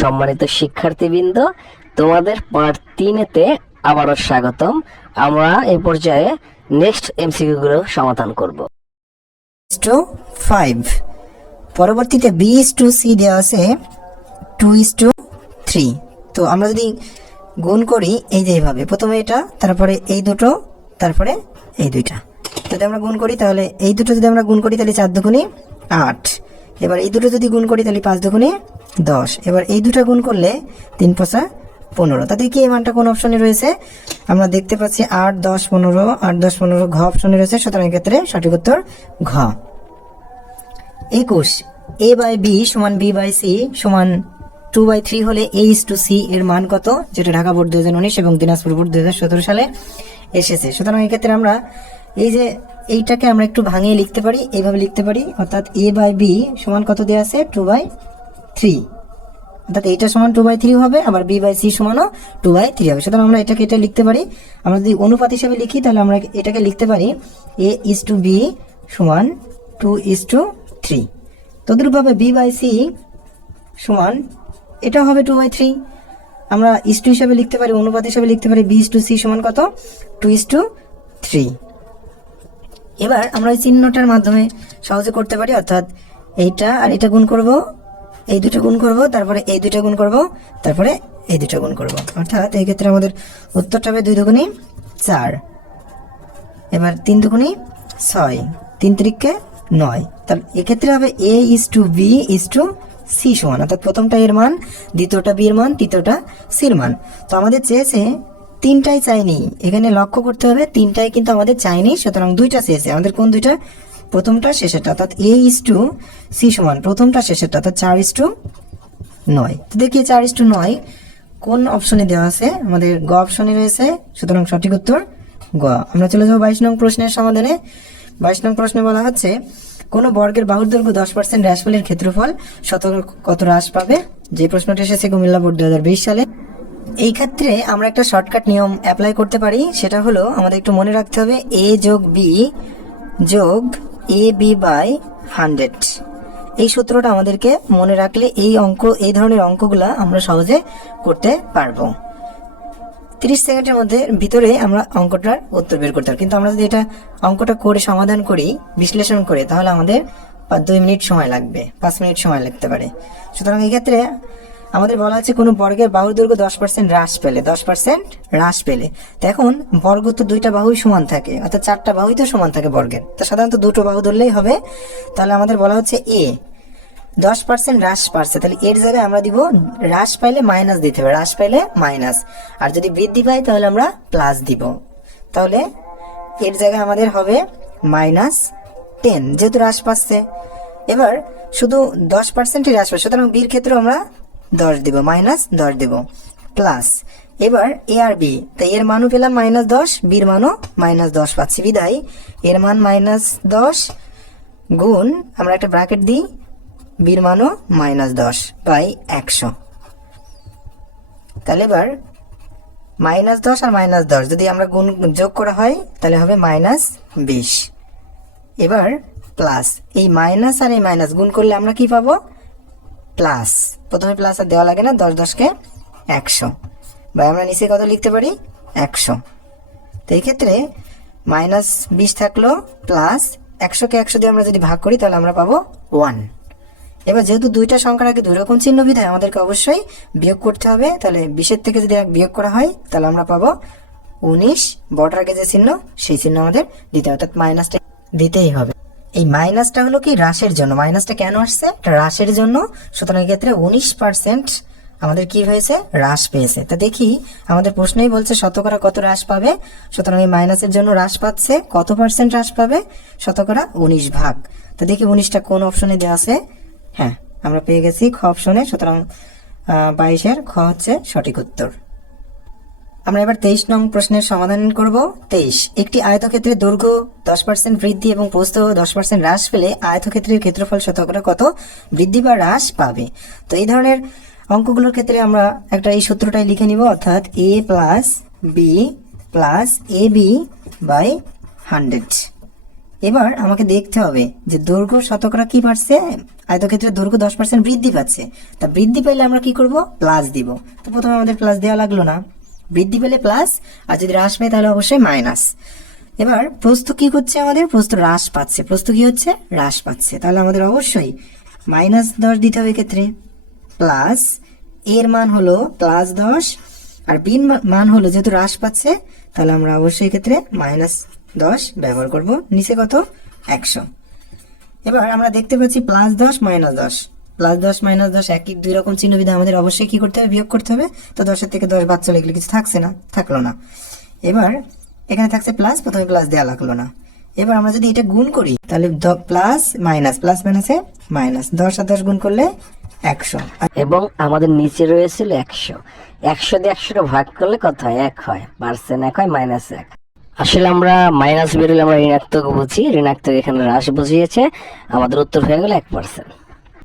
সম্মানিত শিক্ষার্থীবৃন্দ, তোমাদের পার্ট 3-তে আবারও স্বাগতম। আমরা এই পর্যায়ে নেক্সট এমসিকিউ গুলো সমাধান করব। 5 পরবর্তীতে b/c দেওয়া আছে 2:3। তো আমরা যদি গুণ করি এই যে এইভাবে, প্রথমে এটা, তারপরে এই দুটো, তারপরে এই দুইটা। যদি আমরা গুণ করি তাহলে এই দুটো যদি আমরা গুণ করি তাহলে 4 দুগুণে 8। এবার এই দুটো যদি গুণ করি তাহলে 5 দুগুণে 10। এবার এই দুটো গুণ করলে 3 5 15। তাতে কি এই মানটা কোন অপশনে রয়েছে? আমরা দেখতে পাচ্ছি 8 10 15, 8 10 15 ঘ অপশনে রয়েছে। সুতরাং এক্ষেত্রে সঠিক উত্তর ঘ। 21 a/b সমান b/c সমান 2/3 হলে a/c এর মান কত? যেটা ঢাকা বোর্ড 2019 এবং দিনাজপুর বোর্ড 2017 সালে এসেছে। সুতরাং এই ক্ষেত্রে আমরা এই যে এইটাকে আমরা একটু ভাঙিয়ে লিখতে পারি, এইভাবে লিখতে পারি, অর্থাৎ a/b সমান কত দেওয়া আছে? 2/3। অর্থাৎ এইটা সমান 2/3 হবে, আবার b/c সমানও 2/3 হবে। সুতরাং আমরা এটাকে এটা লিখতে পারি। আমরা যদি অনুপাত হিসেবে লিখি তাহলে আমরা এটাকে লিখতে পারি a/b সমান 2:3। তদ্রূপভাবে b/c সমান এটা হবে 2/3। আমরা ইস্টু হিসাবে লিখতে পারি, অনুপাত হিসাবে লিখতে পারি b/c সমান কত? 2:3। এবার আমরা এই চিহ্নটার মাধ্যমে সহজে করতে পারি, অর্থাৎ এইটা আর এটা গুণ করব, এই দুটো গুণ করব, তারপরে এই দুটো গুণ করব, তারপরে এই দুটো গুণ করব। অর্থাৎ এই ক্ষেত্রে আমাদের উত্তরটা হবে 2 দুগুণে 4, এবার 3 দুগুণে 6, 3 3কে 9। তাহলে এক্ষেত্রে হবে a/b/c সমান, অর্থাৎ প্রথমটা এর মান, দ্বিতীয়টা b এর মান, তৃতীয়টা c এর মান। তো আমাদের চেয়েছে তিনটাই চাইনি, এখানে লক্ষ্য করতে হবে তিনটাই কিন্তু আমাদের চাইনি। সুতরাং দুইটা চেয়েছে আমাদের, কোন দুইটা? প্রথমটা শেষেরটা, অর্থাৎ a/c সমান প্রথমটা শেষেরটা, অর্থাৎ 4:9। তো দেখি 4:9 কোন অপশনে দেওয়া আছে? আমাদের গ অপশনে রয়েছে। সুতরাং সঠিক উত্তর গ। আমরা চলে যাবো 22 নং প্রশ্নের সমাধানে। 22 নং প্রশ্নে বলা হচ্ছে কোন বর্গের বাহুর দৈর্ঘ্য 10% হ্রাস পেলে ক্ষেত্রফল কত হ্রাস পাবে? যে প্রশ্নটি এসেছে কুমিল্লা বোর্ড 2020 সালে। এই ক্ষেত্রে আমরা একটা শর্টকাট নিয়ম অ্যাপ্লাই করতে পারি, সেটা হলো আমাদের একটু মনে রাখতে হবে a+b=ab/100। এই সূত্রটা আমাদেরকে মনে রাখলে এই ধরনের অঙ্কগুলা আমরা সহজে করতে পারবো। 30 সেকেন্ডের ভিতরে আমরা অঙ্কটার উত্তর বের করতে পারি। কিন্তু আমরা যদি এটা অঙ্কটা করে সমাধান করি, বিশ্লেষণ করে, তাহলে আমাদের 2 মিনিট সময় লাগবে, 5 মিনিট সময় লাগতে পারে। সুতরাং এই ক্ষেত্রে আমাদের বলা আছে কোনো বর্গের বাহুর দৈর্ঘ্য 10% হ্রাস পেলে, 10% হ্রাস পেলে। তো এখন বর্গ তো দুইটা বাহুই সমান থাকে, অর্থাৎ 4টা বাহুই তো সমান থাকে বর্গের, তো সাধারণত দুটো বাহু ধরলেই হবে। তাহলে আমাদের বলা হচ্ছে a 10% হ্রাস পাচ্ছে, তাহলে এর জায়গায় আমরা দিব হ্রাস পাইলে মাইনাস দিতে হবে, হ্রাস পাইলে মাইনাস। আর যদি বৃদ্ধি পাই তাহলে আমরা প্লাস দিব। তাহলে এর জায়গায় আমাদের হবে -10, যেহেতু হ্রাস পাচ্ছে। এবার শুধু 10%ই হ্রাস পাচ্ছে, সুতরাং বির ক্ষেত্রে আমরা 10 দিব, -10 দিব, প্লাস। এবার a আর b, তাই এর মানও পেলাম -10, বির মানও -10 পাচ্ছি, বিদায় এর মান -10 গুণ, আমরা একটা ব্র্যাকেট দিই, বির মানও -10/100। তাহলে এবার -10 আর -10 যদি আমরা গুণ যোগ করা হয় তাহলে হবে -20। এবার প্লাস, এই মাইনাস আর এই মাইনাস গুণ করলে আমরা কি পাবো? প্লাস। প্রথমে প্লাস আর দেওয়া লাগে না, 10 10কে 100, বা আমরা নিচে কত লিখতে পারি? 100। তো এই ক্ষেত্রে -20 থাকলো, প্লাস 100কে 100 দিয়ে আমরা যদি ভাগ করি তাহলে আমরা পাবো 1। এবার যেহেতু দুইটা সংখ্যার আগে দুই রকম চিহ্ন বিধায় আমাদেরকে অবশ্যই বিয়োগ করতে হবে। তাহলে 20-এর থেকে যদি 1 বিয়োগ করা হয় তাহলে আমরা পাবো 19, বড়টার আগে যে চিহ্ন সেই চিহ্ন আমাদের দিতে হবে, অর্থাৎ মাইনাসটা দিতেই হবে। এই মাইনাসটা হলো কি হ্রাসের জন্য, মাইনাসটা কেন আসছে? এটা হ্রাসের জন্য। সুতরাং এই ক্ষেত্রে 19% আমাদের কি হয়েছে? হ্রাস পেয়েছে। তা দেখি আমাদের প্রশ্নেই বলছে শতকরা কত হ্রাস পাবে। সুতরাং এই মাইনাসের জন্য হ্রাস পাচ্ছে, কত পার্সেন্ট হ্রাস পাবে? শতকরা 19 ভাগ। তো দেখি 19টা কোন অপশনে দেওয়া আছে। হ্যাঁ, আমরা পেয়ে গেছি খ অপশনে। সুতরাং 22-এর খ হচ্ছে সঠিক উত্তর। আমরা এবার 23 নং প্রশ্নের সমাধান করব। 23, একটি আয়তক্ষেত্রের দৈর্ঘ্য 10% বৃদ্ধি এবং প্রস্থ 10% হ্রাস পেলে আয়তক্ষেত্রের ক্ষেত্রফল শতকরা কত বৃদ্ধি বা হ্রাস পাবে? তো এই ধরনের অঙ্কগুলোর ক্ষেত্রে আমরা একটা এই সূত্রটাই লিখে নিব, অর্থাৎ a+b+ab/100। এবার আমাকে দেখতে হবে যে দৈর্ঘ্য শতকরা কি বাড়ছে, আয়তক্ষেত্রের দৈর্ঘ্য 10% বৃদ্ধি পাচ্ছে। তা বৃদ্ধি পেলে আমরা কি করব, প্লাস দিব। তো প্রথমে আমাদের প্লাস দেওয়া লাগলো না, বৃদ্ধি পেলে প্লাস, আর যদি হ্রাস পায় তাহলে অবশ্যই মাইনাস। এবার প্রস্থ কি হচ্ছে, আমাদের প্রস্থ হ্রাস পাচ্ছে, প্রস্থ কি হচ্ছে, হ্রাস পাচ্ছে, তাহলে আমাদের অবশ্যই -10 দিতে হবে ক্ষেত্রে, প্লাস এর মান হলো +10 আর বিন মান হলো যেহেতু হ্রাস পাচ্ছে তাহলে আমরা অবশ্যই ক্ষেত্রে -10 ব্যবহার করব। নিচে কত, 100। এবার আমরা দেখতে পাচ্ছি +10 -10, +10 -10 একই দুই রকম চিহ্ন বিধে আমাদের অবশ্যই কি করতে হবে, বিয়োগ করতে হবে। তো 10 থেকে 10 বাদ চলে গেলে কিছু থাকছে না, থাকলো না। এবার এখানে থাকছে প্লাস, প্রথমে প্লাস দেওয়া লাগলো না। এবার আমরা যদি এটা গুণ করি তাহলে প্লাস মাইনাসে মাইনাস, 10 আর 10 গুণ করলে 100। এবং আমাদের নিচে রয়েছিল 100, 100 দিয়ে 100 ভাগ করলে কত হয়, 1 হয়, পার্সেন্ট 1 হয়, -1। আসলে আমরা মাইনাস বেরোলে আমরা ঋণাত্মক বুঝি, ঋণাত্মক এখানে হ্রাস বুঝিয়েছে, আমাদের উত্তর হয়ে গেল 1%।